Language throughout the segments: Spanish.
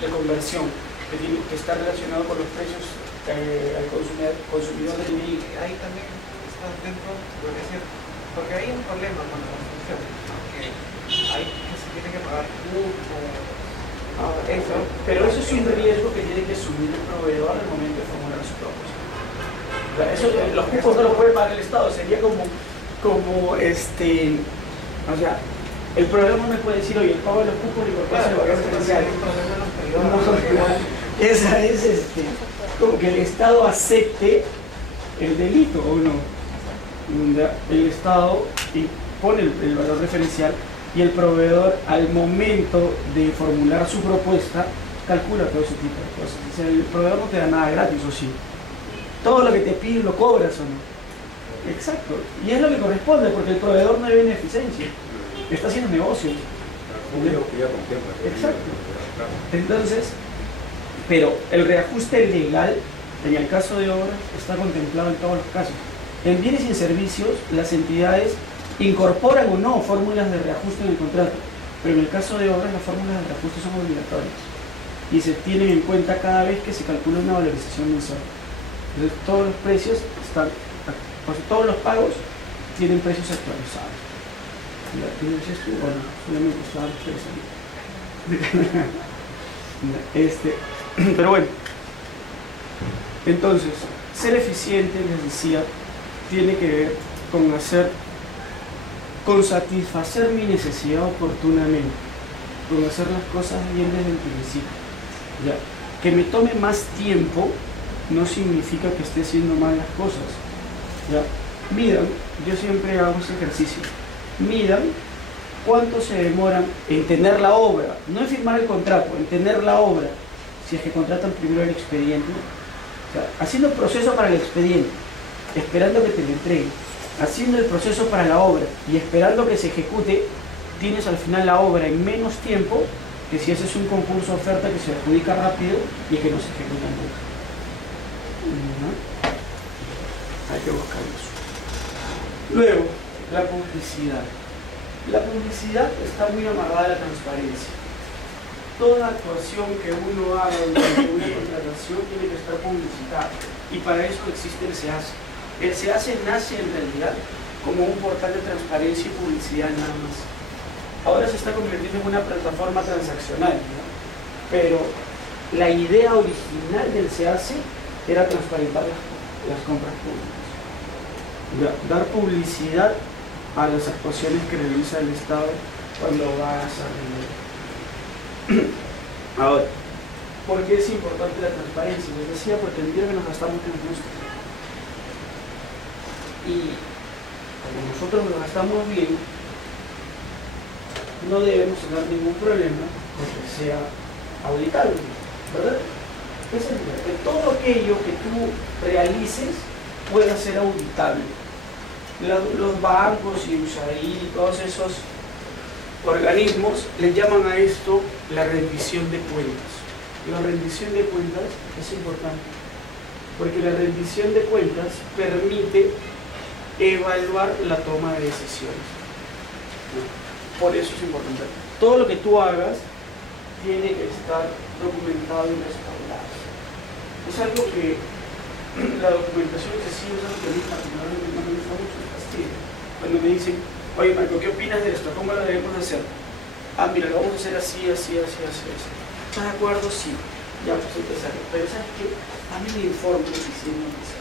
de conversión que está relacionado con los precios al consumidor del y ahí también está dentro, podría decir, porque hay un problema con la construcción, que hay que se tiene que pagar eso, pero eso es un riesgo que tiene que asumir el proveedor al momento de formular su propuesta. Eso, los cupos no los puede pagar el Estado, sería como o sea, el proveedor no me puede decir, oye, pago los cupos y por qué se lo voy a financiar. Esa es como que el Estado acepte el delito o no. El Estado pone el valor referencial y el proveedor al momento de formular su propuesta calcula todo ese tipo de cosas. O sea, el proveedor no te da nada gratis, ¿o sí? Todo lo que te pide lo cobras, ¿o no? Exacto. Y es lo que corresponde, porque el proveedor no hay beneficencia. Está haciendo negocios. Exacto. Entonces, pero el reajuste legal, en el caso de obras, está contemplado en todos los casos. En bienes y en servicios, las entidades incorporan o no fórmulas de reajuste en el contrato, pero en el caso de obras, las fórmulas de reajuste son obligatorias y se tienen en cuenta cada vez que se calcula una valorización mensual. Entonces, todos los precios están, todos los pagos tienen precios actualizados. ¿Qué dices tú? Bueno, solamente estaba interesante. Pero bueno, entonces, ser eficiente, les decía, tiene que ver con satisfacer mi necesidad oportunamente, con hacer las cosas bien desde el principio. Ya, que me tome más tiempo no significa que esté haciendo mal las cosas. Ya, midan, yo siempre hago ese ejercicio, midan cuánto se demoran en tener la obra, no en firmar el contrato, en tener la obra, si es que contratan primero el expediente, o sea, haciendo el proceso para el expediente, esperando que te lo entreguen, haciendo el proceso para la obra y esperando que se ejecute, tienes al final la obra en menos tiempo que si haces un concurso de oferta que se adjudica rápido y que no se ejecuta nunca. ¿No? Hay que buscar eso. Luego, la publicidad. La publicidad está muy amarrada a la transparencia. Toda actuación que uno haga durante una contratación tiene que estar publicitada y para eso existe el SEACE. El SEACE nace en realidad como un portal de transparencia y publicidad nada más. Ahora se está convirtiendo en una plataforma transaccional, ¿no? Pero la idea original del SEACE era transparentar las compras públicas, dar publicidad a las actuaciones que realiza el Estado cuando va a desarrollar. Ahora, ¿por qué es importante la transparencia? Les decía, porque el dinero que nos gastamos es justo. Y como nosotros lo gastamos bien, no debemos tener ningún problema con que sea auditable, ¿verdad? Es que todo aquello que tú realices pueda ser auditable. Los bancos y USAID, todos esos organismos le llaman a esto la rendición de cuentas. La rendición de cuentas es importante porque la rendición de cuentas permite evaluar la toma de decisiones. Por eso es importante. Todo lo que tú hagas tiene que estar documentado y respaldado. Es algo que la documentación excesiva es algo que a mí particularmente no me gusta mucho, me fastidia. Cuando me dicen, oye Marco, ¿qué opinas de esto? ¿Cómo lo debemos hacer? Ah, mira, lo vamos a hacer así, así, así, así, así. ¿Estás de acuerdo? Sí. Ya, pues empezaron. Pero ¿sabes qué? A mí me informan diciendo eso.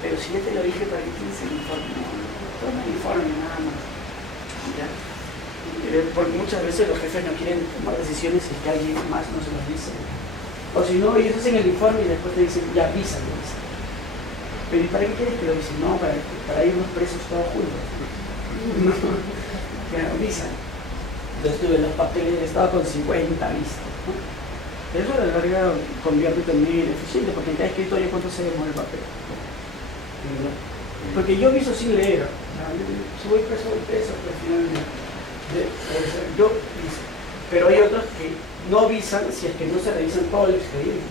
Pero si ya te lo dije, ¿para qué tienes el informe? No me informe nada más. ¿Ya? Porque muchas veces los jefes no quieren tomar decisiones si es que alguien más no se los dice. O si no, ellos hacen el informe y después te dicen, ya avísalo. Pero ¿y para qué quieres que lo dicen? No, para irnos presos todos juntos. No, ya avisan. Yo estuve en los papeles del Estado con 50 vistos, ¿no? Eso a la larga convierte también en eficiente, porque en cada escritorio cuánto se demora el papel. ¿Verdad? Porque yo aviso sin leer. Si voy preso, pero al final yo aviso. Pero hay otros que no avisan si es que no se revisan todo el expediente.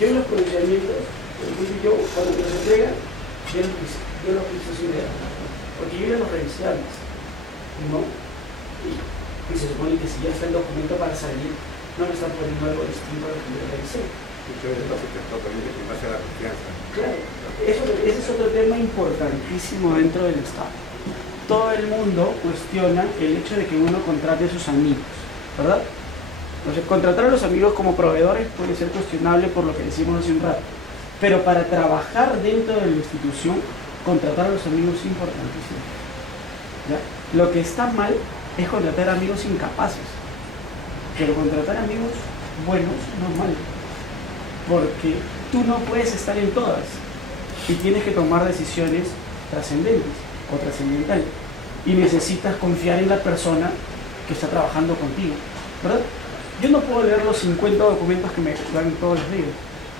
Yo en los pronunciamientos, yo cuando me los entregan, yo los aviso sin leer. Porque yo ya los revisé antes, ¿no? Y Y se supone que si ya está el documento para salir, no me están poniendo algo distinto a lo que yo realicé. Claro, ese es otro tema importantísimo dentro del Estado. Todo el mundo cuestiona el hecho de que uno contrate a sus amigos, ¿verdad? Entonces, contratar a los amigos como proveedores puede ser cuestionable por lo que decimos hace un rato, pero para trabajar dentro de la institución, contratar a los amigos es importantísimo, ¿ya? Lo que está mal es contratar amigos incapaces, pero contratar amigos buenos no es malo, porque tú no puedes estar en todas y tienes que tomar decisiones trascendentes o trascendentales y necesitas confiar en la persona que está trabajando contigo, ¿verdad? Yo no puedo leer los 50 documentos que me dan todos los días.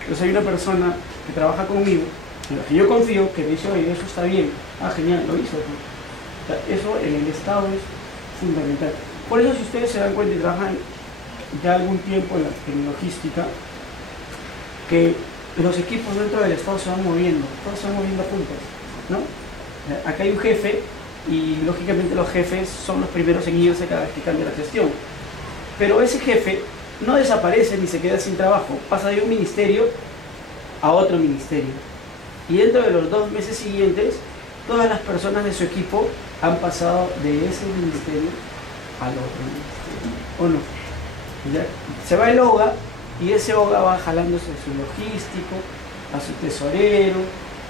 Entonces hay una persona que trabaja conmigo en la que yo confío, que me dice, oye, eso está bien, genial, lo hizo. O sea, eso en el Estado es fundamental. Por eso, si ustedes se dan cuenta y trabajan ya algún tiempo en logística, que los equipos dentro del Estado se van moviendo, todos se van moviendo juntos, ¿no? Acá hay un jefe y lógicamente los jefes son los primeros en irse cada vez que cambia la gestión. Pero ese jefe no desaparece ni se queda sin trabajo, pasa de un ministerio a otro ministerio. Y dentro de los 2 meses siguientes, todas las personas de su equipo han pasado de ese ministerio al otro ministerio, ¿o no? ¿Ya? Se va el OGA y ese OGA va jalándose a su logístico, a su tesorero,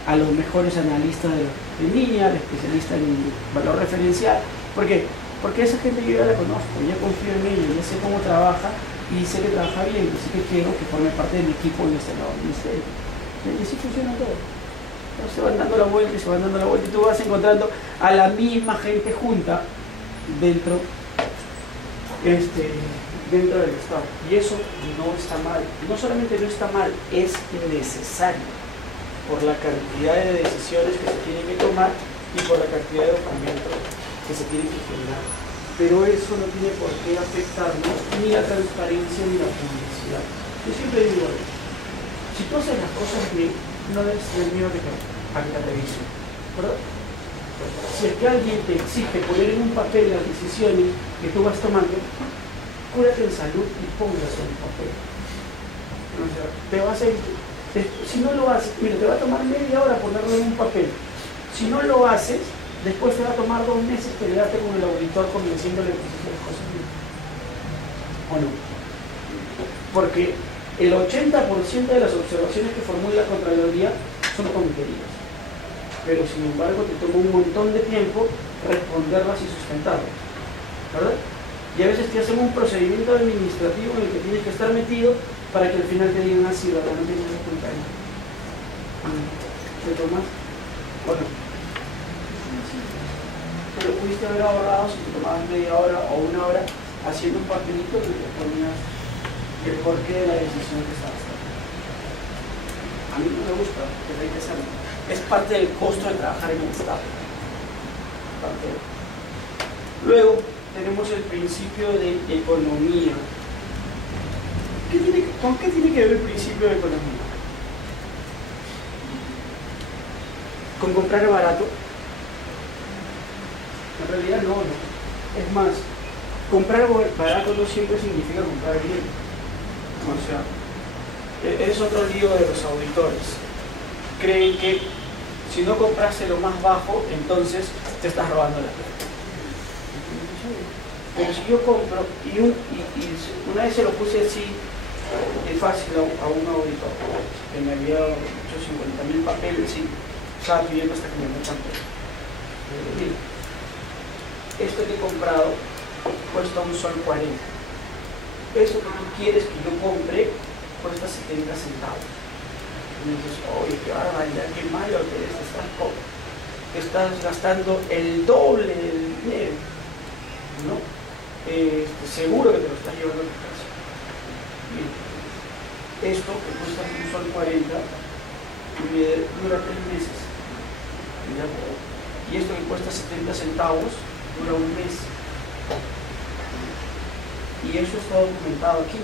a los mejores analistas de línea, al especialista en valor referencial. ¿Por qué? Porque esa gente yo ya la conozco, ya confío en ella, ya sé cómo trabaja y sé que trabaja bien, así que quiero que forme parte de mi equipo en este nuevo ministerio. Y así funciona todo. Entonces se van dando la vuelta y se van dando la vuelta y tú vas encontrando a la misma gente junta dentro del Estado. Y eso no está mal. No solamente no está mal, es necesario por la cantidad de decisiones que se tienen que tomar y por la cantidad de documentos que se tienen que generar. Pero eso no tiene por qué afectarnos ni la transparencia ni la publicidad. Yo siempre digo, si tú haces las cosas bien, no debes tener miedo a que te revisen, ¿verdad? Si es que alguien te exige poner en un papel las decisiones que tú vas tomando, cúrate en salud y póngase en papel. O sea, si no lo haces, mira, te va a tomar media hora ponerlo en un papel. Si no lo haces, después te va a tomar 2 meses pelearte con el auditor convenciéndole que hiciste las cosas bien. ¿O no? Porque el 80% de las observaciones que formula la Contraloría son tonterías. Pero sin embargo te toma un montón de tiempo responderlas y sustentarlas, ¿verdad? Y a veces te hacen un procedimiento administrativo en el que tienes que estar metido para que al final te digan así, ¿verdad? No tienes que contar. ¿Te tomas? Bueno. Te lo pudiste haber ahorrado si te tomabas media hora o 1 hora haciendo un papelito que te ponías el porqué de la decisión que estabas tomando. A mí no me gusta, pero hay que hacerlo. Es parte del costo de trabajar en el Estado. Luego tenemos el principio de economía. ¿Con qué tiene que ver el principio de economía? ¿Con comprar barato? En realidad no. Es más, comprar barato no siempre significa comprar bien. O sea, es otro lío de los auditores. Creen que si no compraste lo más bajo, entonces te estás robando la plata. Pero si yo compro, y una vez se lo puse así, es fácil a un auditor, que me había hecho 50.000 papeles y estaba pidiendo hasta que me metan preso. Mira, esto que he comprado cuesta $1.40 sol. Eso que tú quieres que yo compre cuesta 70 centavos. Y me dices, oye, qué barbaridad, qué malo que eres, estás gastando el doble del dinero, ¿no? Seguro que te lo estás llevando a tu casa. Bien. Esto que cuesta $1.40 sol me dura 3 meses. ¿Ya? Y esto que cuesta 70 centavos dura 1 mes. Y eso está documentado aquí.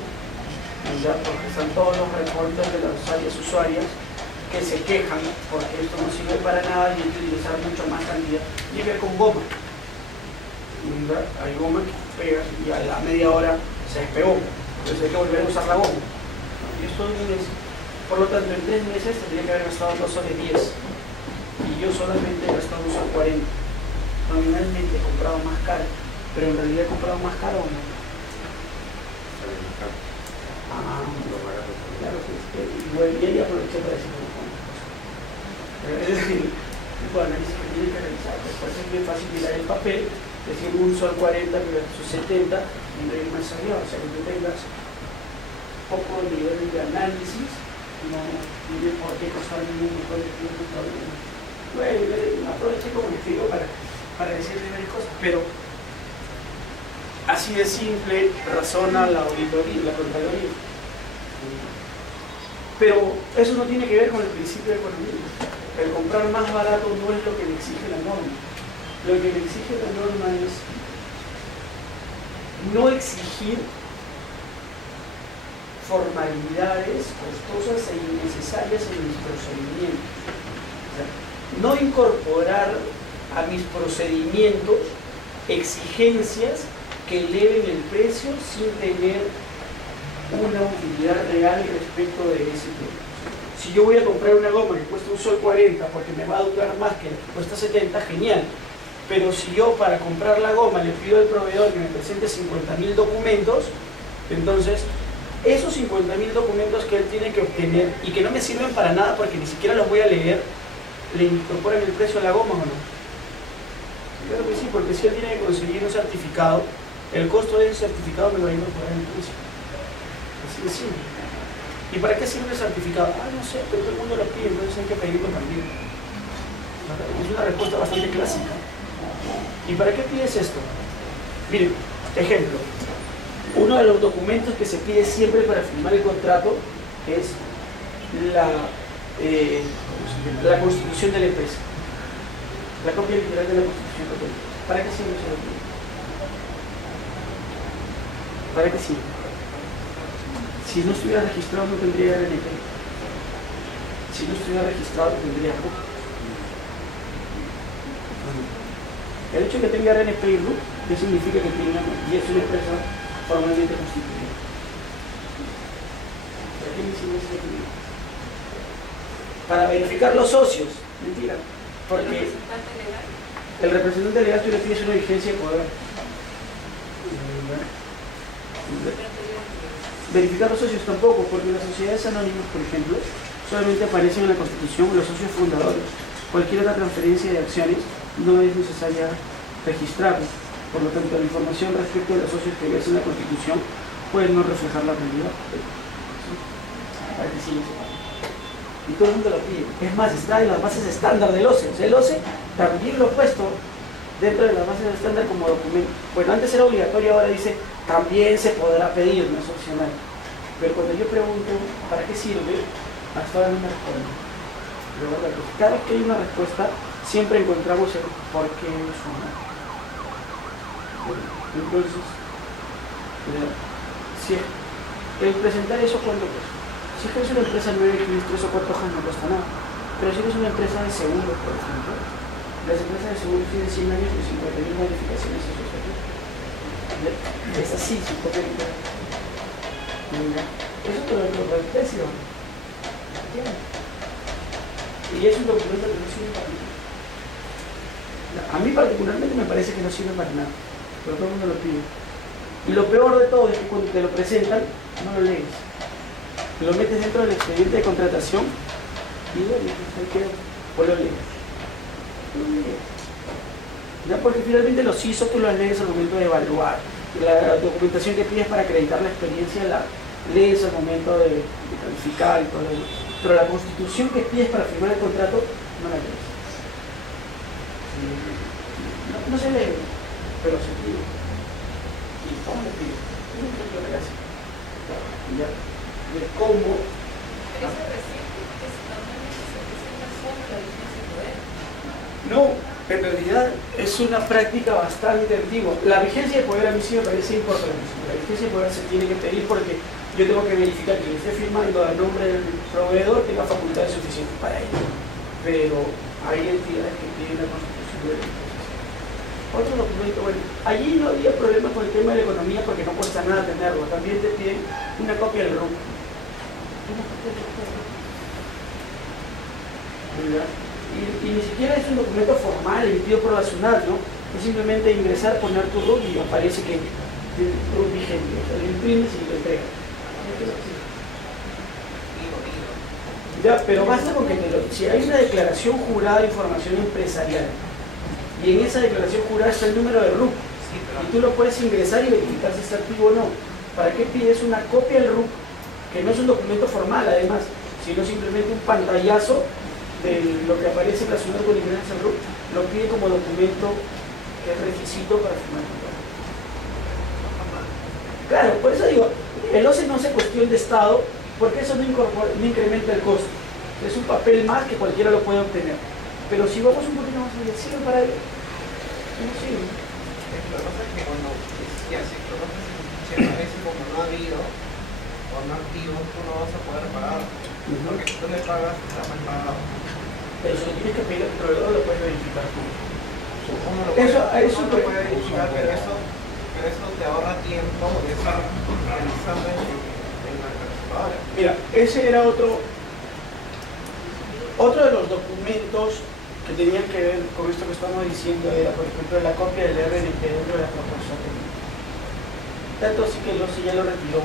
¿Ya? Porque están todos los reportes de las áreas usuarias que se quejan porque esto no sirve para nada y hay que utilizar mucho más cantidad. Limpia con goma. hay goma que pega y a la media hora se despegó, entonces hay que volver a usar la goma. Y esto es un mes. Por lo tanto, en 3 meses tendría que haber gastado 2 soles 10 y yo solamente he gastado 1 sol 40. Nominalmente he comprado más caro, pero en realidad he comprado más caro o no. Claro que igual y ahí aproveché para decir una cosa. Es decir, el tipo de análisis que tiene que realizar. Después es bien fácil mirar el papel, decir 1 sol 40 versus 70 y no ir más allá. O sea, que tú tengas poco nivel de análisis, no tiene por qué costar ningún montón de tiempo todavía. Bueno, aproveché como les digo para decirle varias cosas, pero así de simple razona la auditoría, la Contraloría. Pero eso no tiene que ver con el principio de economía. El comprar más barato no es lo que le exige la norma. Lo que le exige la norma es no exigir formalidades costosas e innecesarias en mis procedimientos. O sea, no incorporar a mis procedimientos exigencias que eleven el precio sin tener una utilidad real respecto de ese producto. Si yo voy a comprar una goma que cuesta 1 sol 40 porque me va a durar más que la que cuesta 70, genial. Pero si yo para comprar la goma le pido al proveedor que me presente 50.000 documentos, entonces esos 50.000 documentos que él tiene que obtener y que no me sirven para nada porque ni siquiera los voy a leer, ¿le incorporan el precio a la goma o no? Claro que sí, porque si él tiene que conseguir un certificado, el costo de ese certificado me lo va a incorporar en el precio. Así de simple. ¿Y para qué sirve el certificado? No sé, pero todo el mundo lo pide, entonces hay que pedirlo también. Es una respuesta bastante clásica. ¿Y para qué pides esto? Miren, ejemplo. Uno de los documentos que se pide siempre para firmar el contrato es la constitución de la empresa. La copia literal de la constitución de la empresa. ¿Para qué sirve ese documento? ¿Para qué sirve? Si no estuviera registrado no tendría RNP. Si no estuviera registrado tendría RUC. El hecho de que tenga RNP y RUC, ¿qué significa que tenga y es una empresa formalmente constituida? ¿Para qué me sirve ese documento? Para verificar los socios. Mentira. Porque el representante legal tú le pides una vigencia de poder. Verificar los socios tampoco, porque las sociedades anónimas, por ejemplo, solamente aparecen en la Constitución los socios fundadores. Cualquier otra transferencia de acciones no es necesaria registrarla. Por lo tanto, la información respecto de los socios que ves en la Constitución puede no reflejar la realidad. Para que sí, y todo el mundo lo pide. Es más, está en las bases estándar del OCE. El OCE también lo he puesto dentro de las bases estándar como documento. Bueno, antes era obligatorio, ahora dice también se podrá pedir, no es opcional. Pero cuando yo pregunto ¿para qué sirve? Hasta ahora no me responden. Pero verdad, pues, cada vez que hay una respuesta, siempre encontramos el por qué es una. Entonces, si el presentar eso, ¿cuánto cuesta? Si es que es una empresa nueva y tienes 3 o 4 hojas, no cuesta nada. Pero si eres una empresa de seguros, por ejemplo, las empresas de seguros tienen 100 años y 50.000 modificaciones asociativas. Es así, su propia vida. Eso te lo encuentro el precio. Y es un documento que no sirve para nada. A mí particularmente me parece que no sirve para nada, pero todo el mundo lo pide. Y lo peor de todo es que cuando te lo presentan, no lo lees. Lo metes dentro del expediente de contratación y bueno, hay que o lo lees. ¿Ya? Porque finalmente los ISO tú los lees al momento de evaluar. La documentación que pides para acreditar la experiencia la lees al momento de calificar y todo eso. Pero la constitución que pides para firmar el contrato no la lees. No se lee, pero se pide. ¿Y cómo se pide? Es un ejemplo de gracia. ¿Ya? De cómo. Pero ese reciente es normalmente se presenta solo la vigencia de poder. No, en realidad es una práctica bastante antigua. La vigencia de poder a mí sí me parece importante. La vigencia de poder se tiene que pedir porque yo tengo que verificar que esté firmando a nombre del proveedor tenga facultades suficientes para ello. Pero hay entidades que tienen la constitución de la vigencia. Otro documento, bueno, allí no había problema con el tema de la economía porque no cuesta nada tenerlo. También te piden una copia del RUC. Y ni siquiera es un documento formal emitido por la SUNAT, ¿no? Es simplemente ingresar, poner tu RUC y aparece que el RUC vigente. O sea, lo imprimes y lo entregas. Ya, pero basta con que si hay una declaración jurada de información empresarial y en esa declaración jurada está el número de RUC y tú lo puedes ingresar y verificar si está activo o no. ¿Para qué pides una copia del RUC? Que no es un documento formal además, sino simplemente un pantallazo de lo que aparece en la SUNAT cuando ingresas al RUC, lo pide como documento que es requisito para firmar el contrato. Claro, por eso digo, el OCE no hace cuestión de Estado, porque eso no incrementa el costo. Es un papel más que cualquiera lo puede obtener. Pero si vamos un poquito más allá, ¿sirve para él? No sirve. Lo que pasa es que cuando a veces como no ha habido o no activo, tú no vas a poder pagar. Porque si tú le pagas, está mal pagado. Pero si lo tienes que pedir al proveedor, lo puedes verificar tú. Uno lo Eso puede verificar, pero eso te ahorra tiempo de estar realizando en la calculadora. Mira, ese era otro de los documentos que tenían que ver con esto que estamos diciendo, era por ejemplo la copia del RNP dentro de la propuesta técnica. Tanto así que el OCE ya lo retiró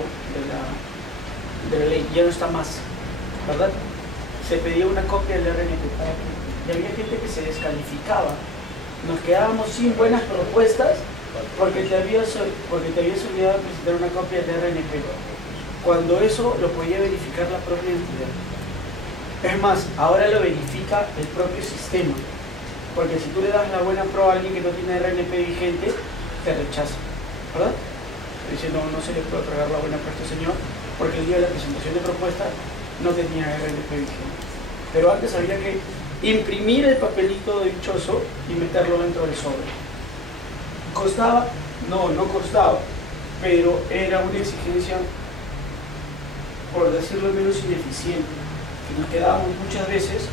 de la ley, ya no está más, ¿verdad? Se pedía una copia del RNP para que, y había gente que se descalificaba. Nos quedábamos sin buenas propuestas porque te habías olvidado de presentar una copia del RNP, cuando eso lo podía verificar la propia entidad. Es más, ahora lo verifica el propio sistema, porque si tú le das la buena prueba a alguien que no tiene RNP vigente, te rechaza, ¿verdad? Dice, no se le puede otorgar la buena prueba a este señor, porque el día de la presentación de propuesta no tenía RNP vigente. Pero antes había que imprimir el papelito dichoso y meterlo dentro del sobre. ¿Costaba? No costaba, pero era una exigencia, por decirlo menos, ineficiente. Que nos quedábamos muchas veces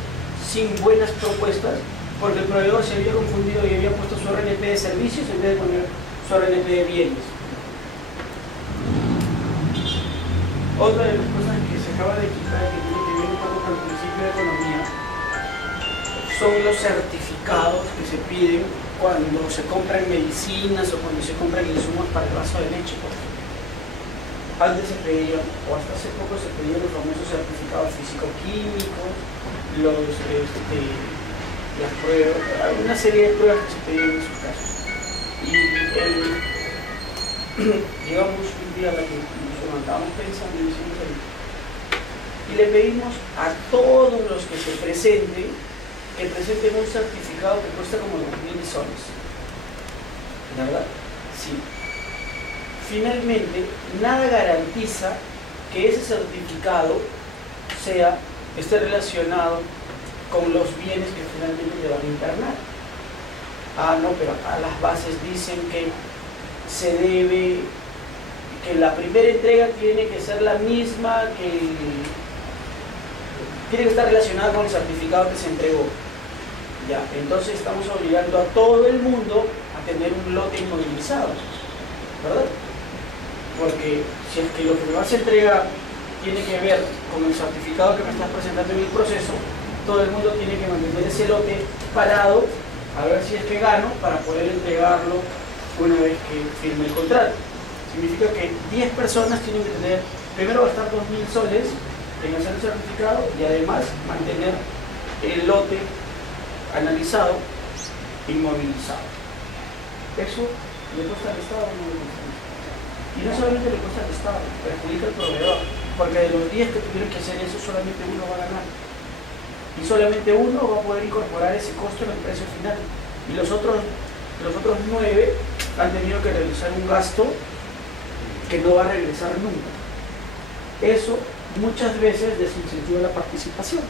sin buenas propuestas porque el proveedor se había confundido y había puesto su RNP de servicios en vez de poner su RNP de bienes. Otra de las cosas que se acaba de quitar, que tiene que ver un poco con el principio de economía, son los certificados que se piden cuando se compran medicinas o cuando se compran insumos para el vaso de leche, por ejemplo. Antes se pedían, o hasta hace poco se pedían los famosos certificados físico-químicos, las pruebas, una serie de pruebas que se pedían en esos casos. Y llegamos un día a la que nos levantábamos pensando y decimos ahí, y le pedimos a todos los que se presenten, que presenten un certificado que cuesta como 2.000 soles. ¿Verdad? Sí. Finalmente, nada garantiza que ese certificado esté relacionado con los bienes que finalmente le van a internar. Ah, no, pero acá las bases dicen que que la primera entrega tiene que ser la misma, tiene que estar relacionada con el certificado que se entregó. Ya, entonces estamos obligando a todo el mundo a tener un lote inmovilizado, ¿verdad? Porque si es que lo que me vas a entregar tiene que ver con el certificado que me estás presentando en el proceso, todo el mundo tiene que mantener ese lote parado a ver si es que gano para poder entregarlo una vez que firme el contrato. Significa que 10 personas tienen que tener, primero gastar 2.000 soles en hacer el certificado y además mantener el lote analizado, inmovilizado. Eso le cuesta al Estado o no le cuesta al Estado. Y no solamente le cuesta al Estado, perjudica al proveedor, porque de los 10 que tuvieron que hacer eso, solamente uno va a ganar. Y solamente uno va a poder incorporar ese costo en el precio final. Y los otros 9 han tenido que realizar un gasto que no va a regresar nunca. Eso muchas veces desincentiva la participación,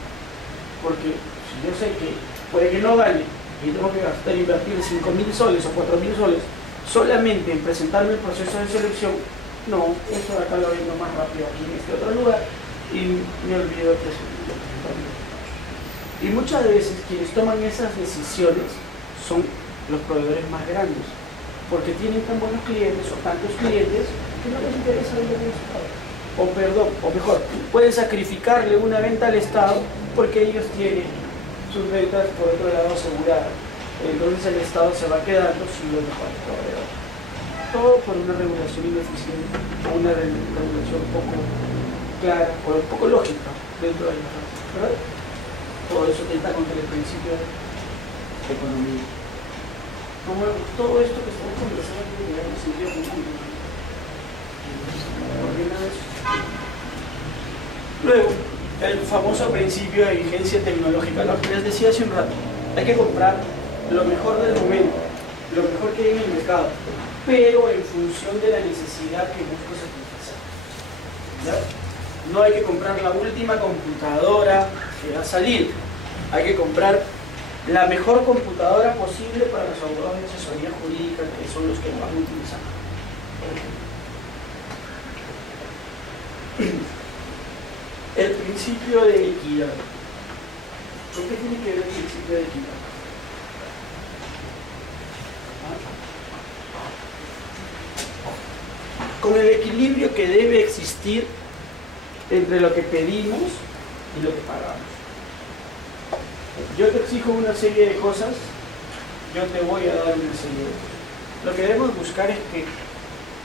porque si yo sé que puede que no gane y tengo que invertir 5.000 soles o 4.000 soles solamente en presentarme el proceso de selección, no, eso de acá lo vendo más rápido aquí en este otro lugar y me olvido de presentarme. Y muchas veces quienes toman esas decisiones son los proveedores más grandes, porque tienen tan buenos clientes o tantos clientes que no les interesa vender al Estado. O perdón, o mejor, pueden sacrificarle una venta al Estado porque ellos tienen sus ventas por otro lado aseguradas. Entonces el Estado se va quedando sin los mejores proveedores. Todo por una regulación ineficiente, o una regulación poco clara, o poco lógica dentro de la casa, ¿verdad? Todo eso tenta contra el principio de economía. Como todo esto que estamos conversando tiene que ver con el sentido común. ¿Por qué nada de eso? Luego, el famoso principio de vigencia tecnológica, lo que les decía hace un rato, hay que comprar lo mejor del momento, lo mejor que hay en el mercado, pero en función de la necesidad que busco satisfacer. ¿Ya? No hay que comprar la última computadora que va a salir, hay que comprar la mejor computadora posible para los abogados de asesoría jurídica, que son los que van a utilizar. El principio de equidad. ¿Por qué tiene que ver el principio de equidad? Con el equilibrio que debe existir entre lo que pedimos y lo que pagamos. Yo te exijo una serie de cosas, yo te voy a dar una serie de cosas. Lo que debemos buscar es que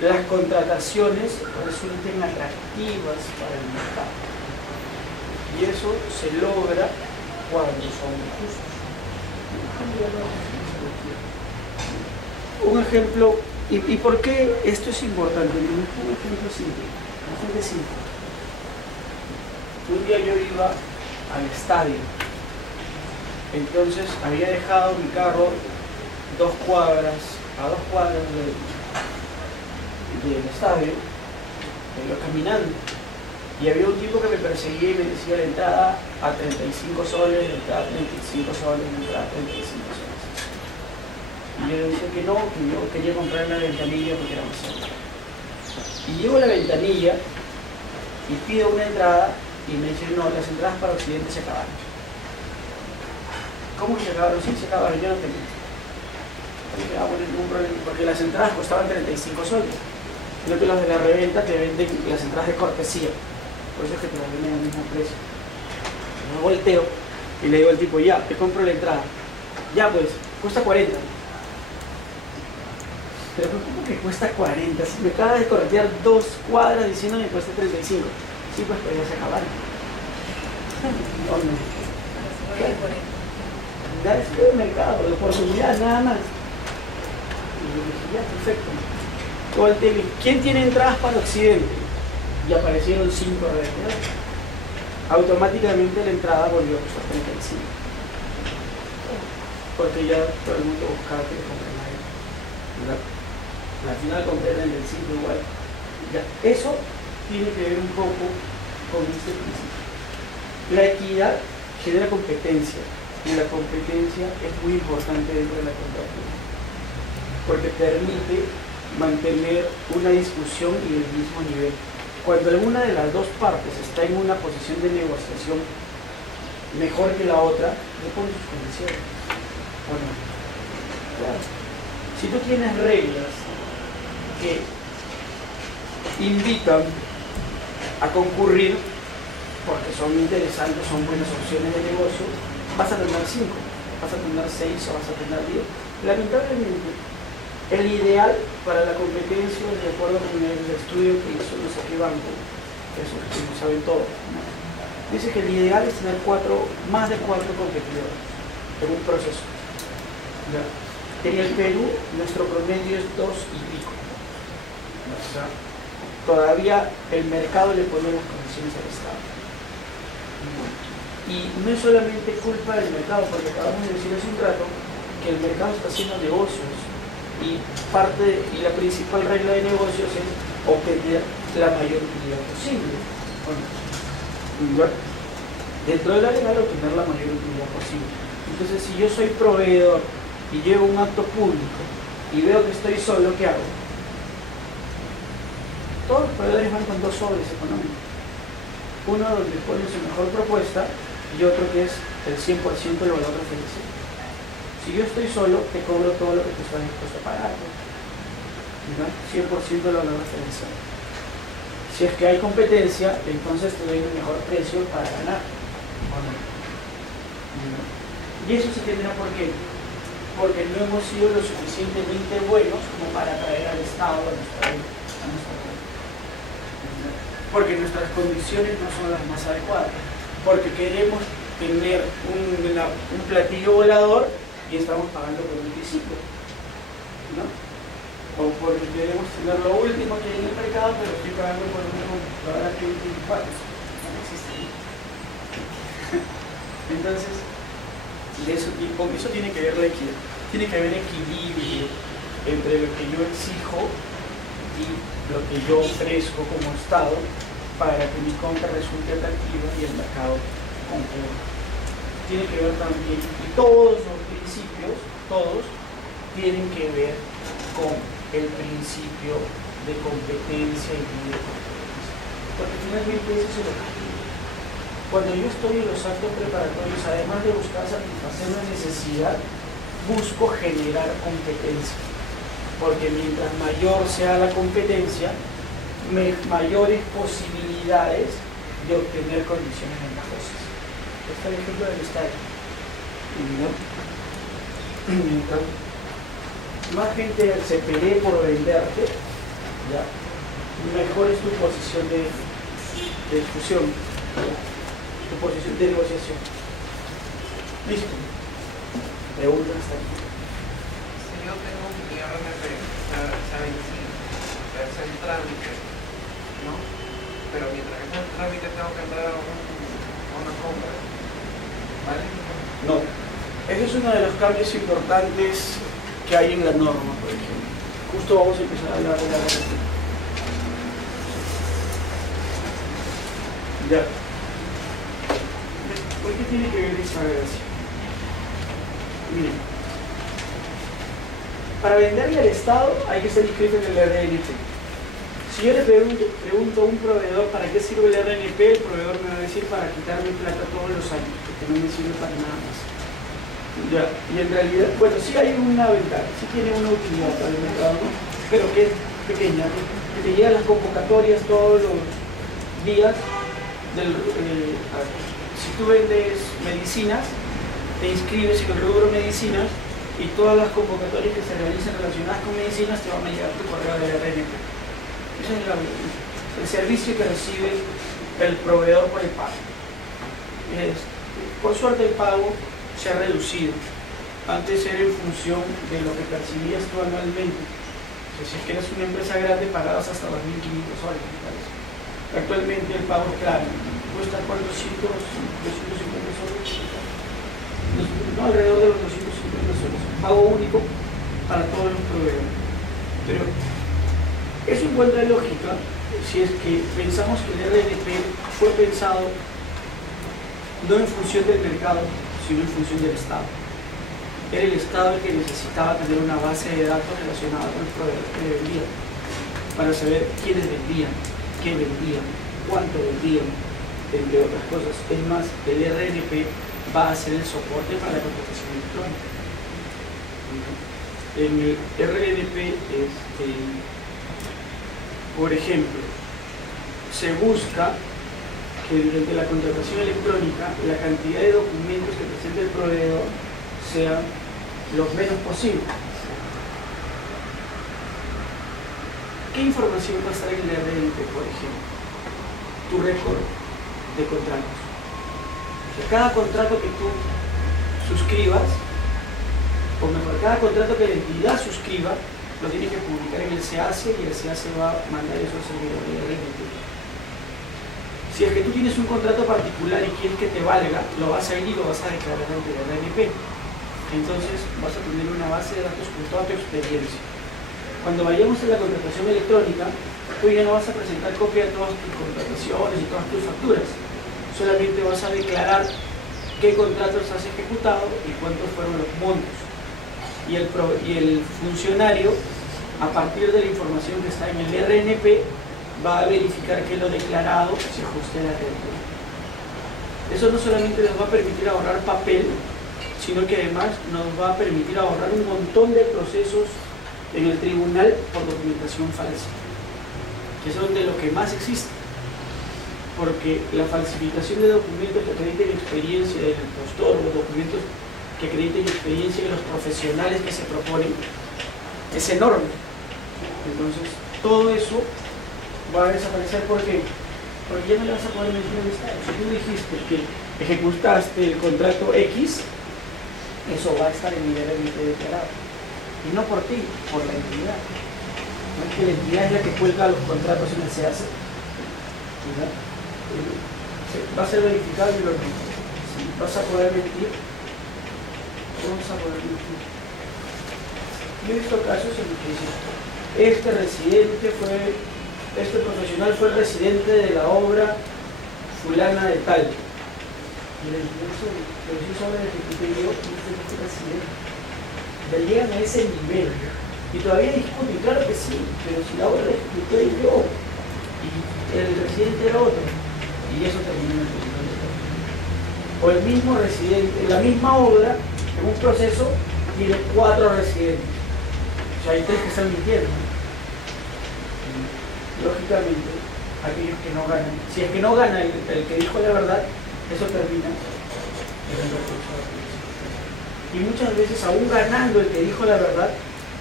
las contrataciones resulten atractivas para el mercado. Y eso se logra cuando son justos. Un ejemplo, ¿y por qué esto es importante? Un ejemplo simple, bastante simple. Un día yo iba al estadio, entonces había dejado mi carro a 2 cuadras del estadio, iba caminando, y había un tipo que me perseguía y me decía la entrada a 35 soles, la entrada a 35 soles, la entrada a 35 soles. Y yo le decía que no, que yo quería comprar la ventanilla porque era más cerca. Y llego a la ventanilla y pido una entrada y me dicen, no, las entradas para Occidente se acabaron. ¿Cómo que se acabaron? Sí, se acabaron, yo no tengo. Porque las entradas costaban 35 soles. Sino que los de la reventa te venden las entradas de cortesía. Por eso es que te las venden al mismo precio. Yo volteo y le digo al tipo, ya, te compro la entrada. Ya pues, cuesta 40. Pero ¿cómo que cuesta 40? Si me acaba de corretear 2 cuadras diciendo que cuesta 35. Sí, pues ya se acabaron. No, no. Ya es el mercado, la oportunidad, nada más. Y yo dije, ya, perfecto. Volteé, ¿quién tiene entradas para Occidente? Y aparecieron 5 revendedores. Automáticamente la entrada volvió a costar 35. Porque ya todo el mundo buscaba que le compren ahí. Al final compré el del 5 igual. Ya, eso tiene que ver un poco con este principio. La equidad genera competencia, y la competencia es muy importante dentro de la contratación, porque permite mantener una discusión y el mismo nivel. Cuando alguna de las dos partes está en una posición de negociación mejor que la otra, le pones sus condiciones. ¿O no? Claro. Si tú tienes reglas que invitan a concurrir porque son interesantes, son buenas opciones de negocio, vas a tener 5, vas a tener 6 o vas a tener 10. Lamentablemente, el ideal para la competencia, de acuerdo con el estudio que hizo no sé qué banco, eso que no saben todo, ¿no? Dice que el ideal es tener más de 4 competidores en un proceso. ¿Ya? En el Perú, nuestro promedio es 2 y pico. O sea, todavía el mercado le pone las condiciones al Estado. Y no es solamente culpa del mercado, porque acabamos de decir hace un rato que el mercado está haciendo negocios y la principal regla de negocios es obtener la mayor utilidad posible. Bueno, dentro de la legal, obtener la mayor utilidad posible. Entonces, si yo soy proveedor y llevo un acto público y veo que estoy solo, ¿qué hago? Todos los proveedores van con 2 sobres económicos. Uno donde pone su mejor propuesta y otro que es el 100% del valor ofrecido. Si yo estoy solo, te cobro todo lo que tú estás dispuesto a pagar, ¿no? 100% de la referencia. Si es que hay competencia, entonces te doy un mejor precio para ganar. ¿No? Y eso se genera ¿por qué? Porque no hemos sido lo suficientemente buenos como para traer al Estado a nuestra país. Porque nuestras condiciones no son las más adecuadas. Porque queremos tener un platillo volador y estamos pagando por un triciclo, ¿no? O porque queremos tener lo último que hay en el mercado, pero estoy pagando por una computadora que 24. No existe. Entonces, con eso tiene que ver la equidad. Tiene que haber equilibrio entre lo que yo exijo y lo que yo ofrezco como Estado para que mi compra resulte atractiva y el mercado concurra. Tiene que ver también, y todos los principios, todos, tienen que ver con el principio de competencia y libre competencia. Porque finalmente ese es el objetivo. Cuando yo estoy en los actos preparatorios, además de buscar satisfacer una necesidad, busco generar competencia. Porque mientras mayor sea la competencia, mayores posibilidades de obtener condiciones ventajosas. Este es el ejemplo del Estado. Mientras más gente se pelee por venderte, ¿ya? Mejor es tu posición de discusión, ¿ya? Tu posición de negociación. Listo. Preguntas hasta aquí. Si yo tengo mi RNP, se ha vencido, se hace el trámite, ¿no? Pero mientras que está el trámite tengo que entrar a una compra, ¿vale? No. Ese es uno de los cambios importantes que hay en la norma, por ejemplo. Justo vamos a empezar a hablar de la RNP. Ya. ¿Por qué tiene que ver esa gracia? Miren, para venderle al Estado hay que estar inscrito en el RNP. Si yo le pregunto a un proveedor para qué sirve el RNP, el proveedor me va a decir para quitarme plata todos los años, porque no me sirve para nada más. Ya, y en realidad, bueno, sí hay una ventaja, sí tiene una utilidad para el mercado, ¿no? Pero que es pequeña, ¿no? Que te llegan las convocatorias todos los días si tú vendes medicinas, te inscribes en el rubro medicinas y todas las convocatorias que se realicen relacionadas con medicinas te van a llegar a tu correo de RNP. Ese es el servicio que recibe el proveedor por el pago. Por suerte el pago se ha reducido. Antes era en función de lo que percibías tú anualmente. O sea, si es que eres una empresa grande, pagabas hasta 2.500 soles, me parece. Actualmente el pago es claro, cuesta 250 soles, no, alrededor de los 250 soles, pago único para todos los proveedores. Pero eso encuentra lógica si es que pensamos que el RNP fue pensado no en función del mercado, sino en función del Estado. Era el Estado el que necesitaba tener una base de datos relacionada con el proveedor que vendía, para saber quiénes vendían, qué vendían, cuánto vendían, entre otras cosas. Es más, el RNP va a ser el soporte para la contratación electrónica. En el RNP, por ejemplo, se busca que durante la contratación electrónica la cantidad de documentos que presente el proveedor sean los menos posibles. ¿Qué información va a estar en el RNP, por ejemplo? Tu récord de contratos. O sea, cada contrato que tú suscribas, o mejor, cada contrato que la entidad suscriba, lo tiene que publicar en el SEACE y el SEACE va a mandar eso al servidor del RNP. Si es que tú tienes un contrato particular y quieres que te valga, lo vas a ir y lo vas a declarar ante el RNP. Entonces vas a tener una base de datos con toda tu experiencia. Cuando vayamos a la contratación electrónica, tú ya no vas a presentar copia de todas tus contrataciones y todas tus facturas. Solamente vas a declarar qué contratos has ejecutado y cuántos fueron los montos. Y el funcionario, a partir de la información que está en el RNP, va a verificar que lo declarado se ajuste a la realidad. Eso no solamente les va a permitir ahorrar papel, sino que además nos va a permitir ahorrar un montón de procesos en el tribunal por documentación falsa, que son de lo que más existe, porque la falsificación de documentos que acrediten experiencia del impostor, los documentos que acrediten experiencia de los profesionales que se proponen, es enorme. Entonces, todo eso va a desaparecer. ¿Por qué? Porque ya no le vas a poder mentir al Estado. Si tú dijiste que ejecutaste el contrato X, eso va a estar en el RNP declarado. Y no por ti, por la entidad. No es que la entidad es la que cuelga los contratos en el SEACE. Va a ser verificable lo mismo. Si vas a poder mentir, no vas a poder mentir. Yo he visto casos en los que dicen, este profesional fue el residente de la obra fulana de tal. Y le dicen, pero si esa obra la ejecuté yo, y este es el residente. Ya llegan a ese nivel. Y todavía discuten, claro que sí, pero si la obra la ejecuté yo, y el residente era otro, y eso termina en el tribunal de Estado. O el mismo residente, la misma obra, en un proceso, tiene 4 residentes. O sea, hay 3 que están mintiendo. Lógicamente, aquellos que no ganan, si es que no gana el que dijo la verdad, eso termina en el recurso de apelación. Y muchas veces, aún ganando el que dijo la verdad,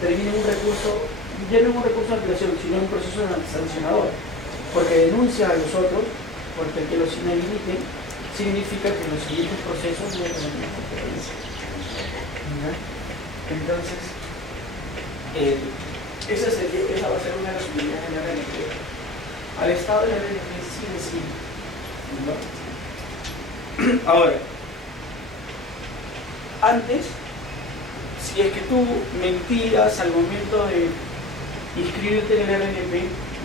termina en un recurso, ya no en un recurso de apelación, sino en un proceso sancionador, porque denuncia a los otros, porque el que los inhabiliten significa que los siguientes procesos no tienen competencia. Entonces, esa va a ser una de las utilidades de la RNP. Al Estado de la RNP sí decide. Ahora, antes, si es que tú mentías al momento de inscribirte en el RNP,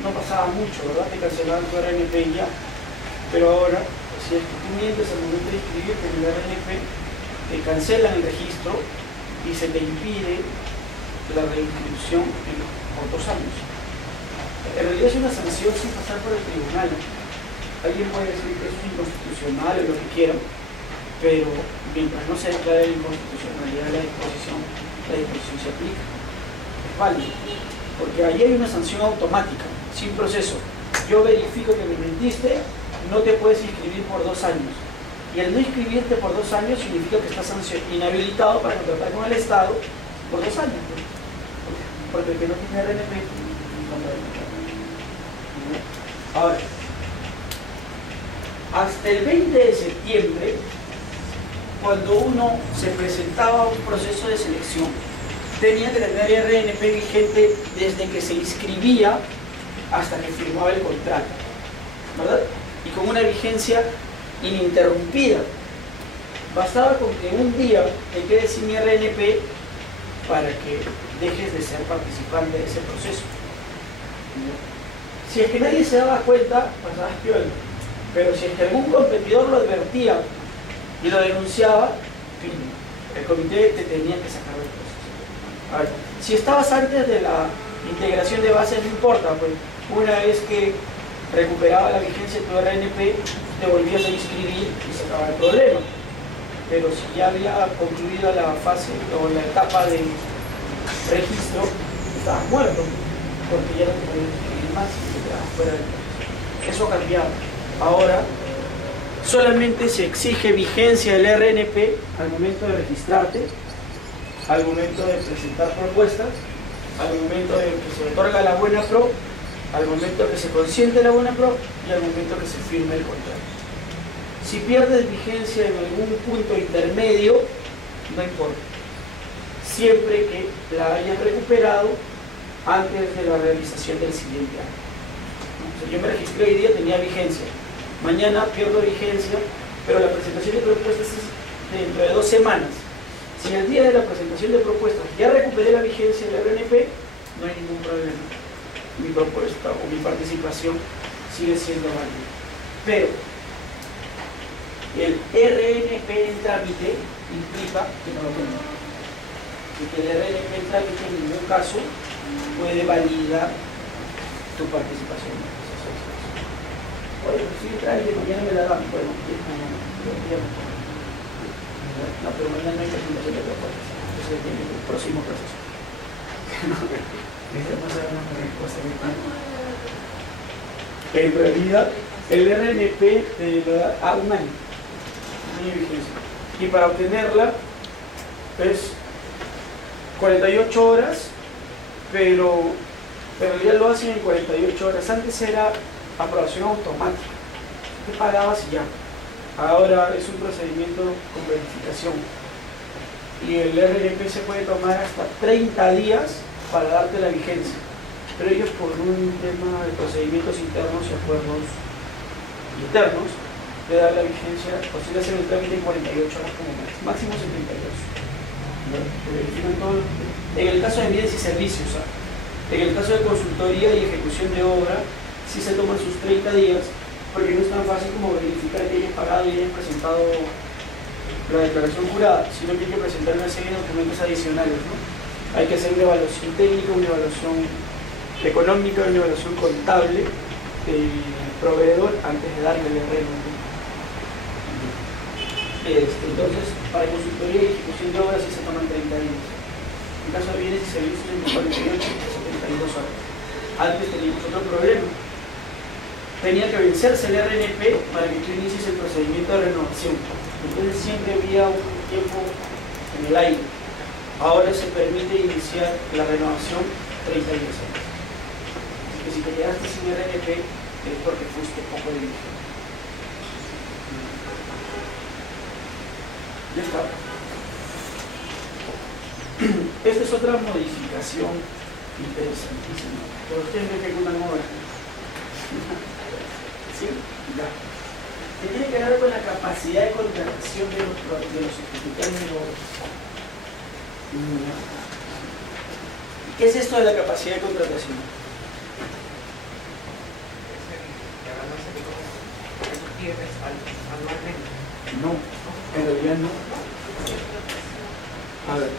no pasaba mucho, ¿verdad? Te cancelaban tu RNP y ya. Pero ahora, si es que tú mientes al momento de inscribirte en el RNP, te cancelan el registro y se te impide la reinscripción por 2 años. En realidad es una sanción sin pasar por el tribunal. Alguien puede decir que eso es inconstitucional o lo que quieran, pero mientras no se declare la inconstitucionalidad de la disposición se aplica. Es válido, porque allí hay una sanción automática, sin proceso. Yo verifico que me mentiste, no te puedes inscribir por 2 años. Y al no inscribirte por 2 años significa que estás inhabilitado para contratar con el Estado por 2 años. Porque el que no tiene RNP no puede contratar. Ahora, hasta el 20 de septiembre, cuando uno se presentaba a un proceso de selección, tenía que tener RNP vigente desde que se inscribía hasta que firmaba el contrato, ¿verdad? Y con una vigencia ininterrumpida. Bastaba con que un día te quedes sin RNP para que dejes de ser participante de ese proceso. Si es que nadie se daba cuenta, pasabas piola. Pero si es que algún competidor lo advertía y lo denunciaba, el comité te tenía que sacar del proceso. A ver, si estabas antes de la integración de bases, no importa, pues una vez que recuperaba la vigencia de tu RNP, te volvías a inscribir y se acababa el problema. Pero si ya había concluido la fase o la etapa de registro, estabas muerto, porque ya no te podías inscribir más y te quedabas fuera del proceso. Eso ha cambiado. Ahora solamente se exige vigencia del RNP al momento de registrarte, al momento de presentar propuestas, al momento de que se otorga la buena pro, al momento que se consiente la buena pro y al momento que se firme el contrato. Si pierdes vigencia en algún punto intermedio, no importa, siempre que la hayas recuperado antes de la realización del siguiente año. O sea, yo me registré hoy día, tenía vigencia. Mañana pierdo vigencia, pero la presentación de propuestas es dentro de 2 semanas. Si el día de la presentación de propuestas ya recuperé la vigencia del RNP, no hay ningún problema. Mi propuesta o mi participación sigue siendo válida. Pero el RNP en trámite implica que no lo tengo. Y que el RNP en trámite en ningún caso puede validar tu participación. Oye, pues sí, trámite, mañana me la dan. Bueno, mañana. No, pero mañana no hay presentación de propuestas. Entonces viene el próximo proceso. En realidad, el RNP te da a un año de vigencia. Y para obtenerla es 48 horas, pero ya lo hacen en 48 horas. Antes era aprobación automática. Te pagabas y ya. Ahora es un procedimiento con verificación. Y el RNP se puede tomar hasta 30 días para darte la vigencia. Pero ellos, por un tema de procedimientos internos y acuerdos internos, le dan la vigencia, posible hacer el trámite en 48 horas como máximo 72. En el caso de bienes y servicios, en el caso de consultoría y ejecución de obra, sí se toman sus 30 días, porque no es tan fácil como verificar que hayas pagado y hayas presentado la declaración jurada, sino que hay que presentar una serie de documentos adicionales, ¿no? Hay que hacer una evaluación técnica, una evaluación económica, una evaluación contable del proveedor antes de darle el RNP. Entonces, para consultoría y ejecución de obras sí se toman 30 días. En caso de bienes y servicios, en 48 a 72 horas. Antes teníamos otro problema. Tenía que vencerse el RNP para que tú inicies el procedimiento de renovación. Entonces siempre había un tiempo en el aire. Ahora se permite iniciar la renovación 30 días antes. Así que si te quedaste sin RNP es porque fuiste poco diligente. Ya está. Esta es otra modificación interesantísima. Pero ustedes me ejecutan ahora. ¿Sí? Ya. Que tiene que ver con la capacidad de contratación de los ejecutantes de obras. ¿Qué es esto de la capacidad de contratación? No, en realidad no. A ver.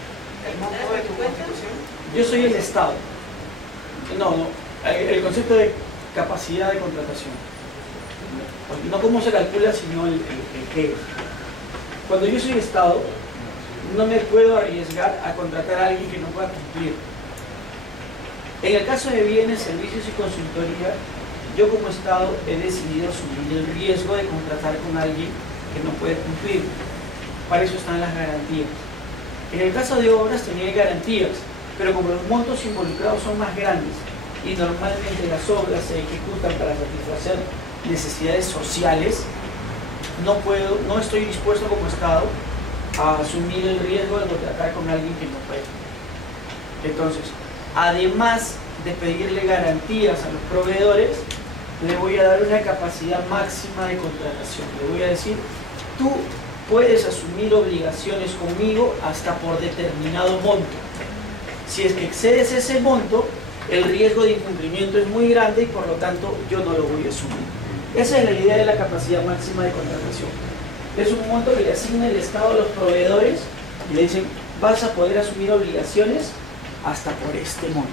¿El monto de tu constitución? Yo soy el Estado. No. El concepto de capacidad de contratación. No cómo se calcula, sino el qué es. Cuando yo soy Estado, no me puedo arriesgar a contratar a alguien que no pueda cumplir. En el caso de bienes, servicios y consultoría, yo como Estado he decidido asumir el riesgo de contratar con alguien que no puede cumplir. Para eso están las garantías. En el caso de obras tenía garantías, pero como los montos involucrados son más grandes y normalmente las obras se ejecutan para satisfacer necesidades sociales, no estoy dispuesto como Estado a asumir el riesgo de contratar con alguien que no puede. Entonces, además de pedirle garantías a los proveedores, le voy a dar una capacidad máxima de contratación. Le voy a decir, tú puedes asumir obligaciones conmigo hasta por determinado monto. Si es que excedes ese monto, el riesgo de incumplimiento es muy grande y por lo tanto yo no lo voy a asumir. Esa es la idea de la capacidad máxima de contratación. Es un monto que le asigna el Estado a los proveedores y le dicen, vas a poder asumir obligaciones hasta por este monto.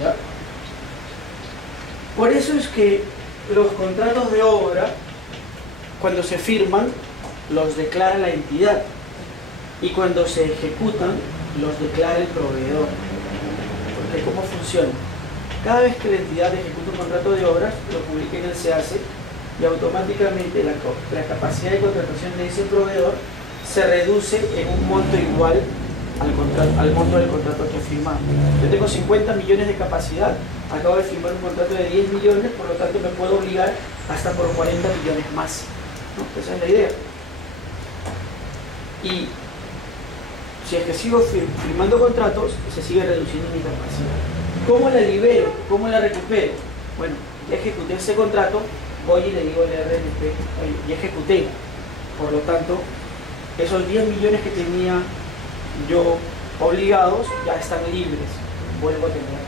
¿Ya? Por eso es que los contratos de obra, cuando se firman, los declara la entidad y cuando se ejecutan, los declara el proveedor. Porque ¿cómo funciona? Cada vez que la entidad ejecuta un contrato de obras, lo publica en el SEACE y automáticamente la capacidad de contratación de ese proveedor se reduce en un monto igual al monto del contrato que he firmado. Yo tengo 50 millones de capacidad, acabo de firmar un contrato de 10 millones, por lo tanto me puedo obligar hasta por 40 millones más, ¿no? Esa es la idea. Y si es que sigo firmando contratos, se sigue reduciendo mi capacidad. ¿Cómo la libero? ¿Cómo la recupero? Bueno, ya ejecuté ese contrato, voy y le digo al RNP, oye, ya ejecuté. Por lo tanto, esos 10 millones que tenía yo obligados ya están libres. Vuelvo a tener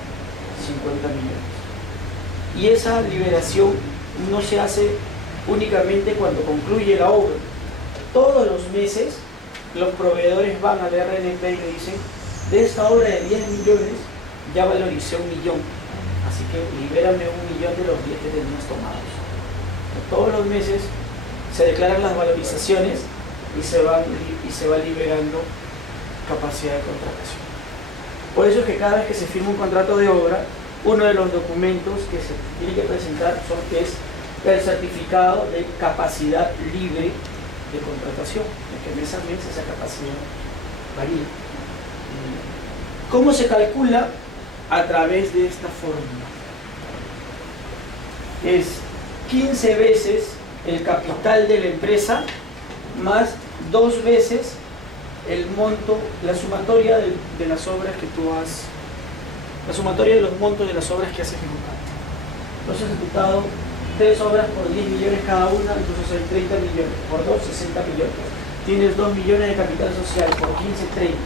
50 millones. Y esa liberación no se hace únicamente cuando concluye la obra. Todos los meses los proveedores van al RNP y le dicen, de esta obra de 10 millones ya valoricé 1 millón, así que libérame 1 millón de los 10 que tenías tomados. Todos los meses se declaran las valorizaciones y se va liberando capacidad de contratación. Por eso es que cada vez que se firma un contrato de obra, uno de los documentos que se tiene que presentar es el certificado de capacidad libre de contratación, de que mes a mes esa capacidad varía. ¿Cómo se calcula? A través de esta fórmula. Es 15 veces el capital de la empresa más 2 veces el monto, la sumatoria de las obras que tú has, la sumatoria de los montos de las obras que has ejecutado. Tú has ejecutado 3 obras por 10 millones cada una, entonces hay 30 millones, por 2, 60 millones. Tienes 2 millones de capital social, por 15, 30.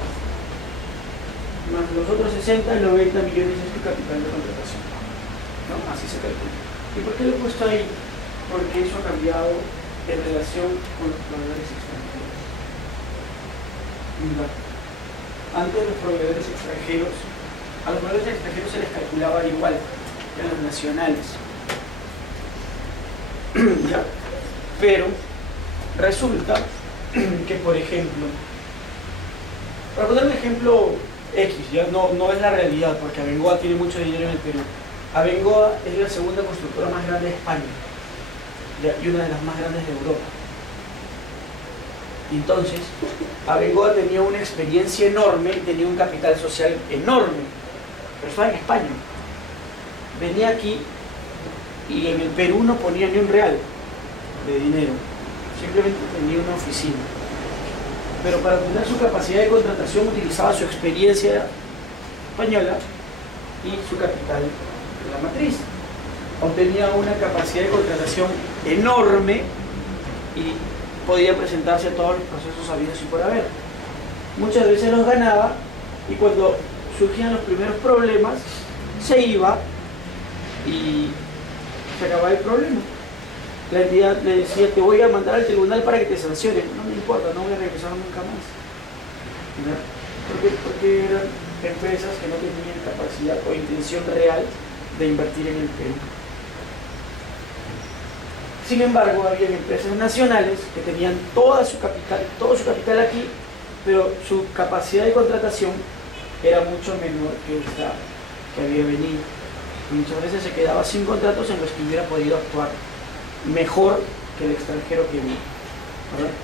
Más los otros 60, 90 millones es tu capital de contratación. ¿No? Así se calcula. ¿Y por qué lo he puesto ahí? Porque eso ha cambiado en relación con los proveedores extranjeros. Antes los proveedores extranjeros, a los proveedores extranjeros se les calculaba igual que a los nacionales. ¿Ya? Pero resulta que, por ejemplo, para poner un ejemplo X, ya no es la realidad, porque Abengoa tiene mucho dinero en el Perú. Abengoa es la segunda constructora más grande de España, ¿ya? Y una de las más grandes de Europa. Entonces, Abengoa tenía una experiencia enorme, tenía un capital social enorme, pero estaba en España. Venía aquí y en el Perú no ponía ni un real de dinero, simplemente tenía una oficina. Pero para tener su capacidad de contratación utilizaba su experiencia española y su capital de la matriz. Obtenía una capacidad de contratación enorme y podía presentarse a todos los procesos habidos y por haber. Muchas veces los ganaba y cuando surgían los primeros problemas se iba y se acababa el problema. La entidad le decía: te voy a mandar al tribunal para que te sancionen. No me importa, no voy a regresar nunca más. Porque eran empresas que no tenían capacidad o intención real de invertir en el Perú. Sin embargo, había empresas nacionales que tenían todo su capital aquí, pero su capacidad de contratación era mucho menor que esta que había venido. Y muchas veces se quedaba sin contratos en los que hubiera podido actuar mejor que el extranjero que vino, ¿verdad?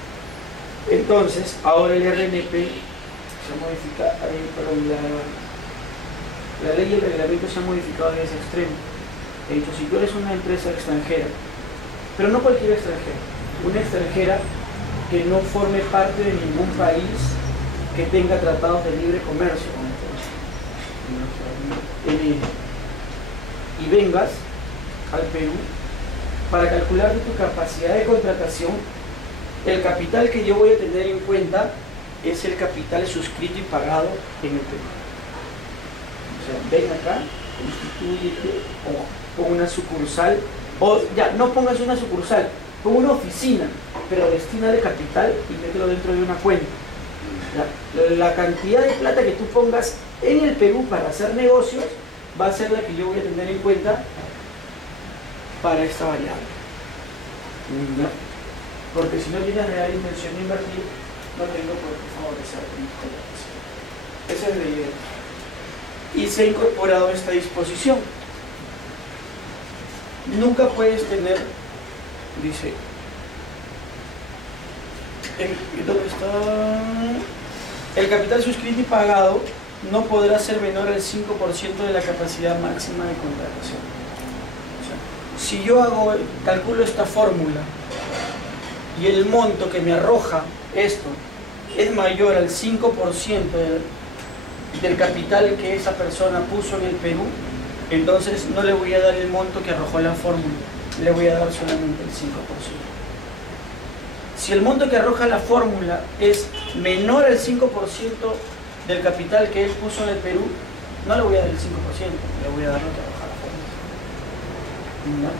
Entonces, ahora el RNP se ha modificado, la ley y el reglamento se han modificado en ese extremo. He dicho, si tú eres una empresa extranjera, pero no cualquier extranjera, una extranjera que no forme parte de ningún país que tenga tratados de libre comercio, y vengas al Perú, para calcular tu capacidad de contratación, el capital que yo voy a tener en cuenta es el capital suscrito y pagado en el Perú. O sea, ven acá, constitúyete con una sucursal, o ya, no pongas una sucursal, pon una oficina, pero destina el capital y mételo dentro de una cuenta. La cantidad de plata que tú pongas en el Perú para hacer negocios va a ser la que yo voy a tener en cuenta para esta variable. ¿No? Porque si no tienes real intención de invertir, no tengo por qué favorecer mi contratación. Esa es la idea. Y se ha incorporado esta disposición. Nunca puedes tener, dice, ¿dónde está? El capital suscrito y pagado no podrá ser menor al 5% de la capacidad máxima de contratación. O sea, si yo calculo esta fórmula y el monto que me arroja esto es mayor al 5% del capital que esa persona puso en el Perú, entonces no le voy a dar el monto que arrojó la fórmula, le voy a dar solamente el 5%. Si el monto que arroja la fórmula es menor al 5% del capital que él puso en el Perú, no le voy a dar el 5%, le voy a dar lo que arroja la fórmula. ¿No?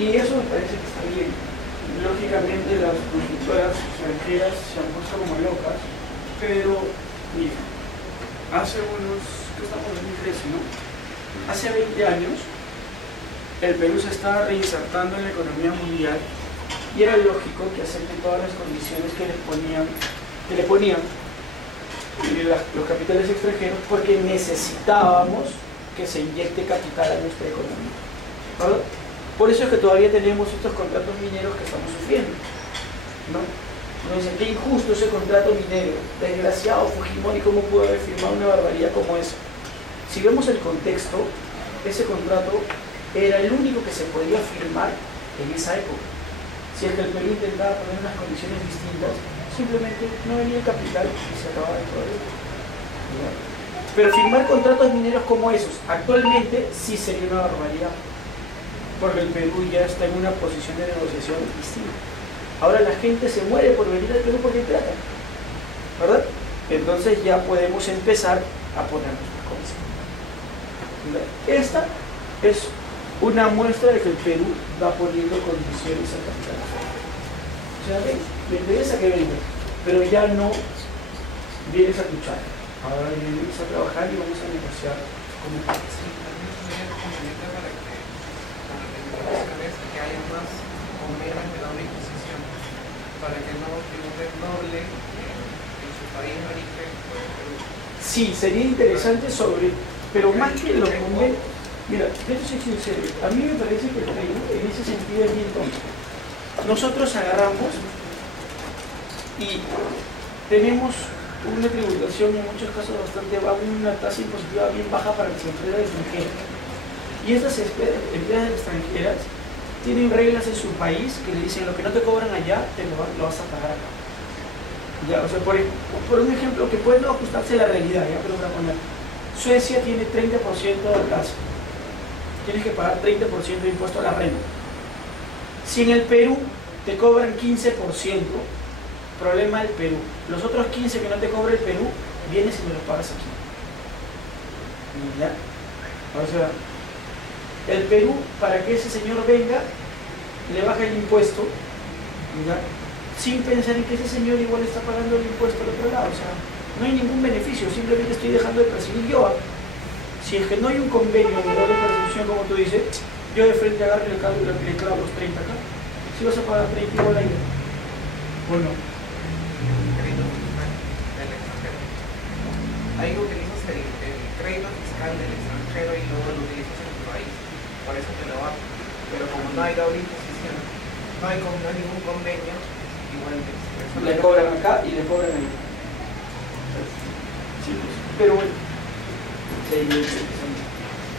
Y eso me parece que está bien. Lógicamente las constructoras extranjeras se han puesto como locas, pero mira, hace ¿qué estamos en 2013, no? Hace 20 años el Perú se estaba reinsertando en la economía mundial y era lógico que acepten todas las condiciones que le ponían los capitales extranjeros, porque necesitábamos que se inyecte capital a nuestra economía, ¿verdad? Por eso es que todavía tenemos estos contratos mineros que estamos sufriendo, ¿no? Nos dicen, qué injusto ese contrato minero, desgraciado Fujimori, ¿cómo pudo haber firmado una barbaridad como esa? Si vemos el contexto, ese contrato era el único que se podía firmar en esa época. Si es que el Perú intentaba poner unas condiciones distintas, simplemente no venía el capital y se acababa el problema. Pero firmar contratos mineros como esos, actualmente sí sería una barbaridad, porque el Perú ya está en una posición de negociación distinta. Ahora la gente se muere por venir al Perú porque hay plata, ¿verdad? Entonces ya podemos empezar a poner nuestras cosas. Esta es una muestra de que el Perú va poniendo condiciones al capital. O sea, ven, me interesa que venga, pero ya no vienes a luchar. Ahora vienes a trabajar y vamos a negociar como país. Sí, también sería conveniente para que haya más convenios de doble imposición, para que no tributen doble en su país de origen o en Perú. Sí, sería interesante pero más que lo convenios. Mira, yo te soy sincero, a mí me parece que el Perú en ese sentido es bien tonto. Nosotros agarramos y tenemos una tributación en muchos casos bastante baja, una tasa impositiva bien baja para las empresas extranjeras. Y estas empresas extranjeras tienen reglas en su país que le dicen lo que no te cobran allá, lo vas a pagar acá. Ya, o sea, por un ejemplo que puede no ajustarse a la realidad, ya, pero para poner, Suecia tiene 30% de tasa. Tienes que pagar 30% de impuesto a la renta. Si en el Perú te cobran 15%, problema del Perú. Los otros 15% que no te cobra el Perú, vienes y me los pagas aquí. ¿Ya? O sea, el Perú, para que ese señor venga, le baja el impuesto, ¿ya? Sin pensar en que ese señor igual está pagando el impuesto al otro lado. O sea, no hay ningún beneficio, simplemente estoy dejando de percibir yo. Si es que no hay un convenio de doble percepción, como tú dices, yo de frente agarro y le clavo los 30 acá. Si vas a pagar 30 igual ahí, ¿o no? Crédito fiscal del extranjero. Ahí utilizas el crédito fiscal del extranjero y luego lo utilizas en tu país. Por eso te lo bajo. Pero como no hay doble imposición, no hay ningún convenio, igual le cobran acá y le cobran ahí. Sí, pues, pero bueno.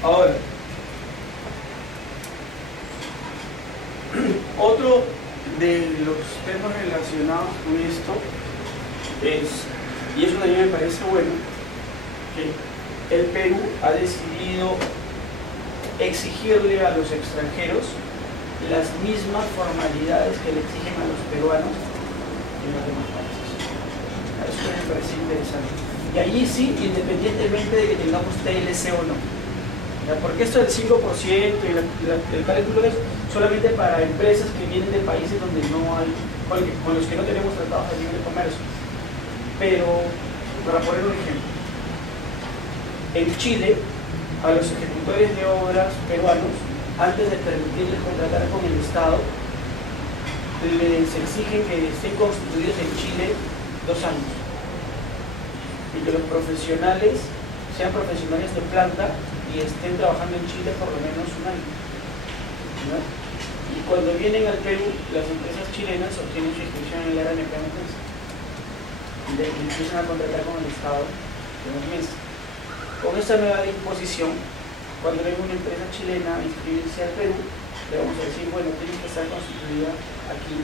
Ahora, otro de los temas relacionados con esto es, y eso también me parece bueno, que el Perú ha decidido exigirle a los extranjeros las mismas formalidades que le exigen a los peruanos en los demás países. Eso me parece interesante. Y allí sí, independientemente de que tengamos TLC o no. ¿Ya? Porque esto del 5% y el cálculo es solamente para empresas que vienen de países donde no hay, con los que no tenemos tratados de libre comercio. Pero, para poner un ejemplo, en Chile, a los ejecutores de obras peruanos, antes de permitirles contratar con el Estado, les exigen que estén constituidos en Chile 2 años. Y que los profesionales sean profesionales de planta y estén trabajando en Chile por lo menos 1 año, ¿no? Y cuando vienen al Perú, las empresas chilenas obtienen su inscripción en el RNP en un mes y empiezan a contratar con el Estado en un mes. Con esta nueva disposición, cuando venga una empresa chilena a inscribirse al Perú, le vamos a decir, bueno, tiene que estar constituida aquí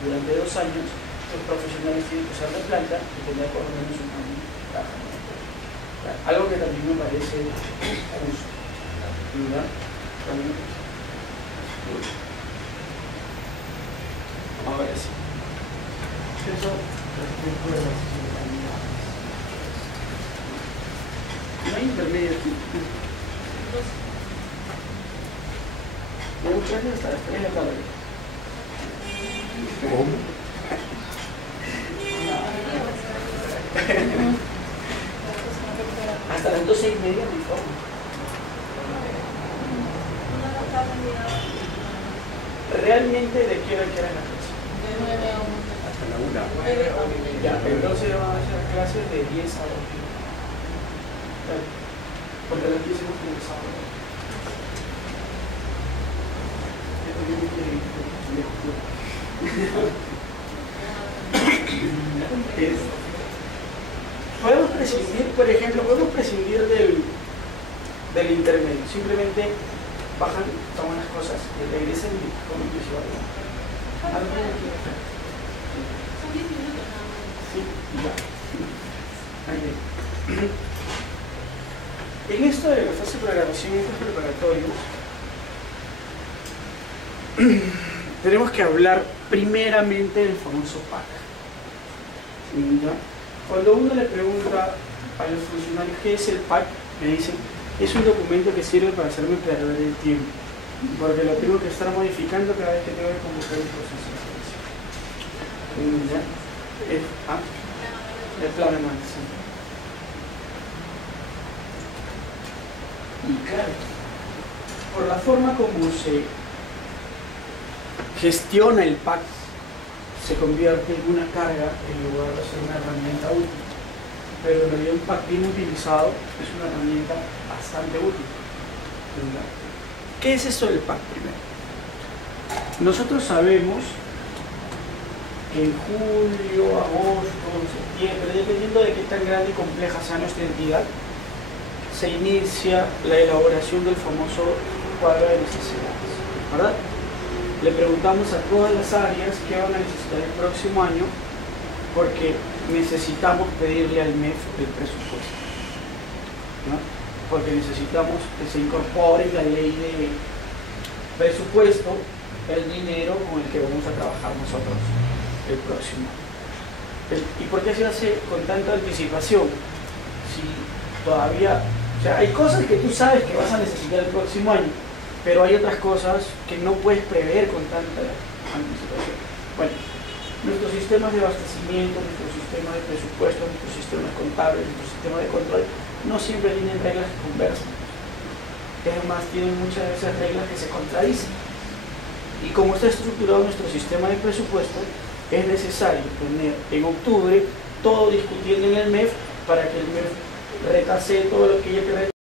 durante 2 años, los profesionales tienen que usar la planta y tener por lo menos 1 año. Algo que también me parece justo, ¿verdad? Ahora sí. Eso respecto de las ciudadanías. No hay intermedio aquí. Debo traer hasta las 3 de la tarde. ¿Cómo? Hasta las 12:30 me informo. realmente de qué hora quieran la clase. De 9 a 1. Hasta la 1. 9 a 1 y media. Ya, entonces van a hacer clases de 10 a 2. Porque las 10 hemos comenzado. Podemos prescindir, por ejemplo, del intermedio. Simplemente bajan, toman las cosas y regresan y comen que se vayan. Son 10 minutos nada más. Sí, ya. Ahí bien. En esto de la fase de programación y estos preparatorios, tenemos que hablar primeramente del famoso PAC. ¿Ya? Cuando uno le pregunta a los funcionarios qué es el PAC, me dicen, es un documento que sirve para hacerme perder el tiempo, porque lo tengo que estar modificando cada vez que tengo que convocar un proceso de selección. ¿Ya? El plan de manutención. Y claro, por la forma como se gestiona el PAC, se convierte en una carga en lugar de ser una herramienta útil. Pero en realidad un PAC bien utilizado es una herramienta bastante útil. ¿Verdad? ¿Qué es esto del PAC primero? Nosotros sabemos que en julio, agosto, septiembre, dependiendo de qué tan grande y compleja sea nuestra entidad, se inicia la elaboración del famoso cuadro de necesidades, ¿verdad? Le preguntamos a todas las áreas qué van a necesitar el próximo año, porque necesitamos pedirle al MEF el presupuesto, ¿no? Porque necesitamos que se incorpore en la ley de presupuesto el dinero con el que vamos a trabajar nosotros el próximo año. ¿Y por qué se hace con tanta anticipación? Si todavía, o sea, hay cosas que tú sabes que vas a necesitar el próximo año, pero hay otras cosas que no puedes prever con tanta anticipación. Bueno, nuestros sistemas de abastecimiento, nuestros sistemas de presupuesto, nuestros sistemas contables, nuestro sistema de control, no siempre tienen reglas que conversan. Es más, tienen muchas de esas reglas que se contradicen. Y como está estructurado nuestro sistema de presupuesto, es necesario tener en octubre todo discutiendo en el MEF para que el MEF retase todo lo que ya